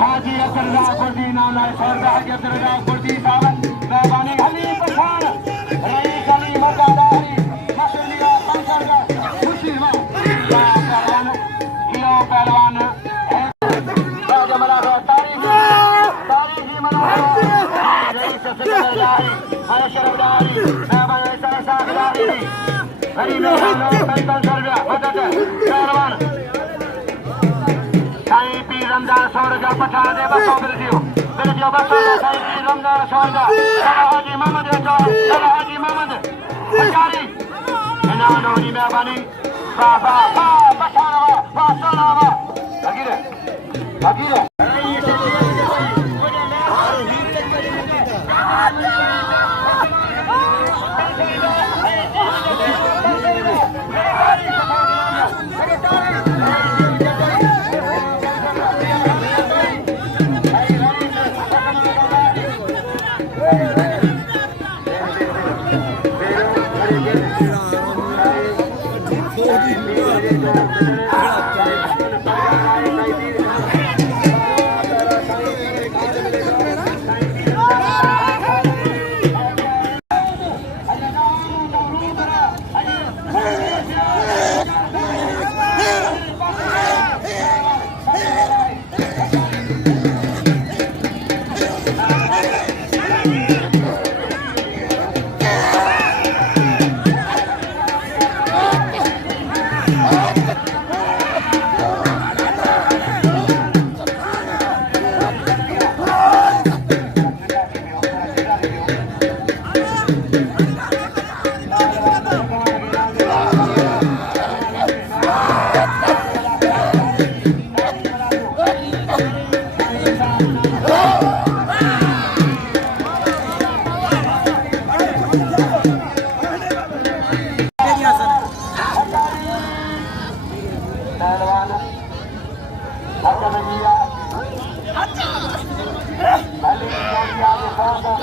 हाजी Abdullah Kurdi नाम है सरदार हाजी Abdullah Kurdi साहब मेहरबानी अली पठान रईस अली मर्दादारी मशलिया पंचर का खुशी में पहलवान हीरो पहलवान जमरा तारीखी मनोहर रईस सरदारी शरफदारी मेहरबानी सरदारी गरीब पंचर रुपया मदद पहलवान रमजान सोरगा पठा दे बसो बिल्डियो बसो साईं पीर रमजान सोरगा सला हाजी मोहम्मद सला हाजी मोहम्मद अचारी इना नोनी मेहरबानी बाबा बसावा बसावा अगीरे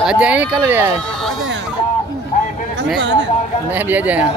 आज आए कल भी आए मैं भी आज आया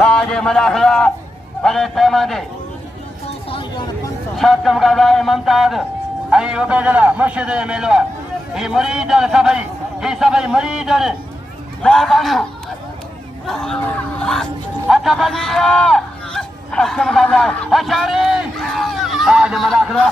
साजे मलाखला बड़े पैमाने शक्म का राय मुमताज आई उबैदला मुर्शिद मेलवा ये मुरीदन सभई मुरीदन मेहरबानी अच्छा बलिया शक्म का राय अशारी साजे मलाखला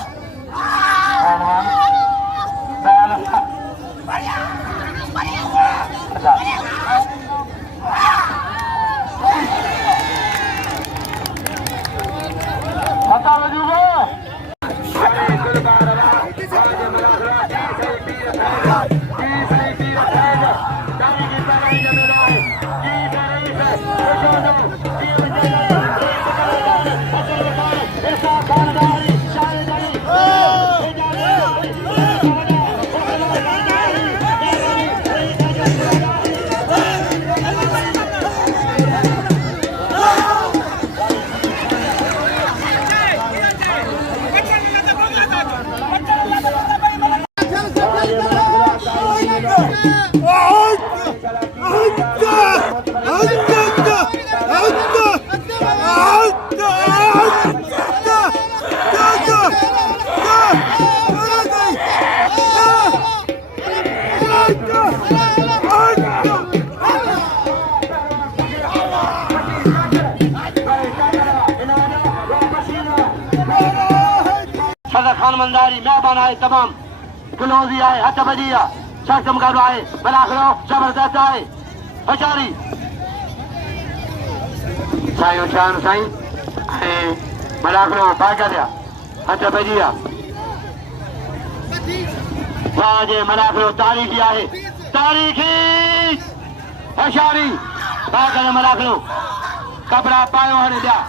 खान मंदारी मेहमान आए तमाम कलौजी आए हथबजिया शक्म का आए बलाखलो जबरदस्त आए हजारी साईं शान साईं बलाखलो बागरिया हथबजिया वाजे मलाखलो तारीखी आए तारीखी हजारी बागरिया मलाखलो कपड़ा पायो हने दिया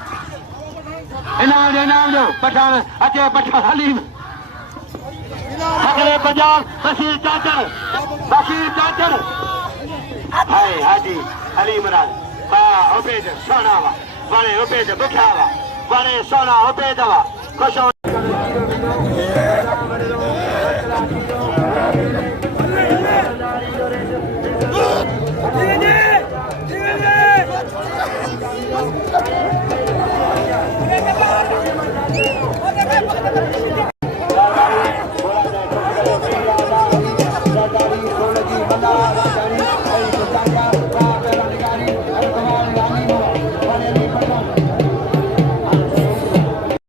इनाम दो पठान अचे पठान हलीम अगले पंजाब बशीर चाचर हाय हाजी हलीम राज बा उबैद सोना वा वाले उबैद बुखा वा वाले सोना उबैद वा खुश